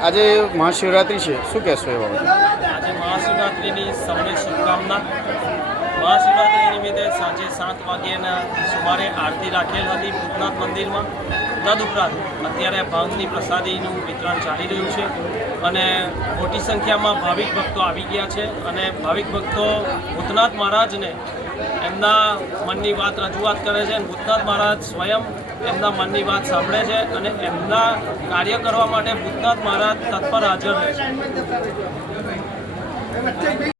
આજે મહાશિવરાત્રિ છે, શું કહેશો એ બાબતે? આજે મહાશિવરાત્રિની સૌને શુભકામના। મહાશિવરાત્રિ નિમિત્તે સાંજે 7 વાગ્યાના સુમારે આરતી રાખેલ હતી ભૂતનાથ મંદિરમાં। તદુપરાંત અત્યારે ભાંગની પ્રસાદીનું વિતરણ ચાલી રહ્યું છે અને મોટી સંખ્યામાં ભાવિક ભક્તો આવી ગયા છે અને ભાવિક ભક્તો ભૂતનાથ મહારાજને એમના મનની વાત રજૂઆત કરે છે અને ભૂતનાથ મહારાજ સ્વયં એમના મનની વાત સાંભળે છે અને એમના કાર્ય કરવા માટે ભૂતનાથ મહારાજ તત્પર હાજર રહે છે।